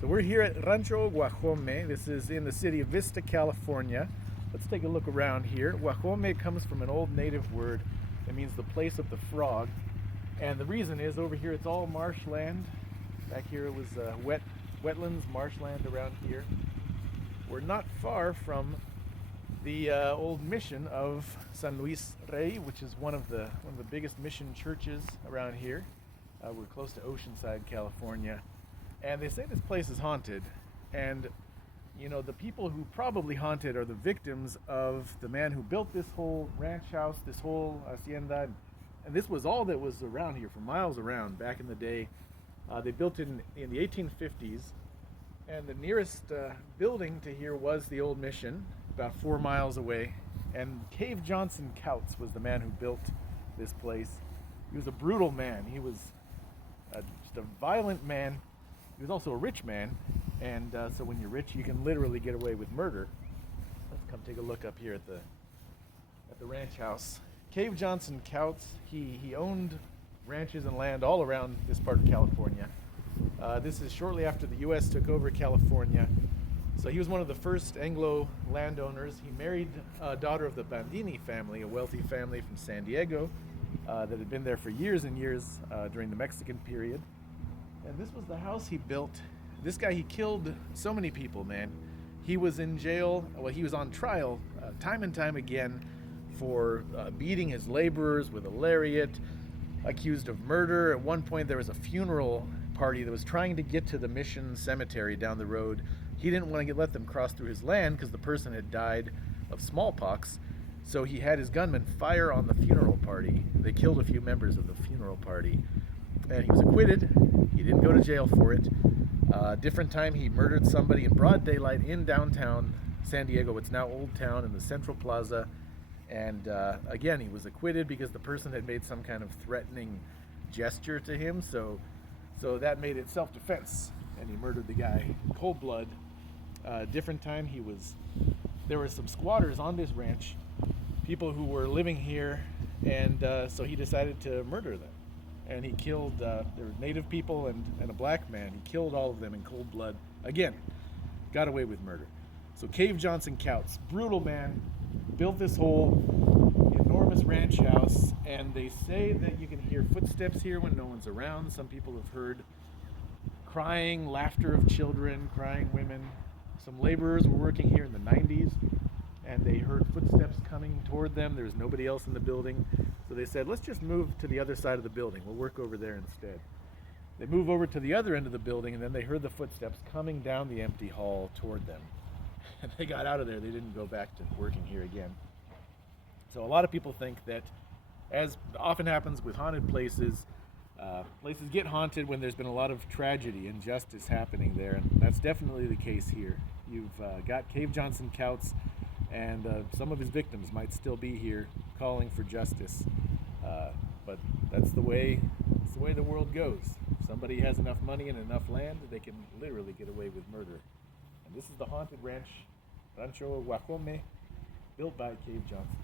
So we're here at Rancho Guajome. This is in the city of Vista, California. Let's take a look around here. Guajome comes from an old native word that means the place of the frog. And the reason is over here it's all marshland. Back here it was wetlands, marshland around here. We're not far from the old mission of San Luis Rey, which is one of the biggest mission churches around here. We're close to Oceanside, California. And they say this place is haunted. And, you know, the people who probably haunted are the victims of the man who built this whole ranch house, this whole hacienda. And this was all that was around here for miles around back in the day. They built it in the 1850s. And the nearest building to here was the old mission, about 4 miles away. And Cave Johnson Couts was the man who built this place. He was a brutal man. He was just a violent man. He was also a rich man, and so when you're rich, you can literally get away with murder. Let's come take a look up here at the ranch house. Cave Johnson Couts, he owned ranches and land all around this part of California. This is shortly after the U.S. took over California. So he was one of the first Anglo landowners. He married a daughter of the Bandini family, a wealthy family from San Diego that had been there for years and years during the Mexican period. And this was the house he built. This guy, he killed so many people, man. He was in jail, well, he was on trial time and time again for beating his laborers with a lariat, accused of murder. At one point, there was a funeral party that was trying to get to the mission cemetery down the road. He didn't want to let them cross through his land because the person had died of smallpox. So he had his gunmen fire on the funeral party. They killed a few members of the funeral party. And he was acquitted. He didn't go to jail for it. Different time he murdered somebody in broad daylight in downtown San Diego. It's now Old Town in the Central Plaza. And again, he was acquitted because the person had made some kind of threatening gesture to him. So that made it self-defense, and he murdered the guy in cold blood. Different time there were some squatters on this ranch, people who were living here, and so he decided to murder them. And he killed, there were native people and a black man. He killed all of them in cold blood. Again, got away with murder. So Cave Johnson Couts, brutal man, built this whole enormous ranch house. And they say that you can hear footsteps here when no one's around. Some people have heard crying, laughter of children, crying women. Some laborers were working here in the 90s. And they heard footsteps coming toward them. There was nobody else in the building. So they said, let's just move to the other side of the building. We'll work over there instead. They move over to the other end of the building, and then they heard the footsteps coming down the empty hall toward them. And they got out of there. They didn't go back to working here again. So a lot of people think that, as often happens with haunted places, places get haunted when there's been a lot of tragedy, injustice happening there. And that's definitely the case here. You've got Cave Johnson Couts, and some of his victims might still be here calling for justice. But that's the way the world goes. If somebody has enough money and enough land, they can literally get away with murder. And this is the haunted ranch, Rancho Guajome, built by Cave Johnson.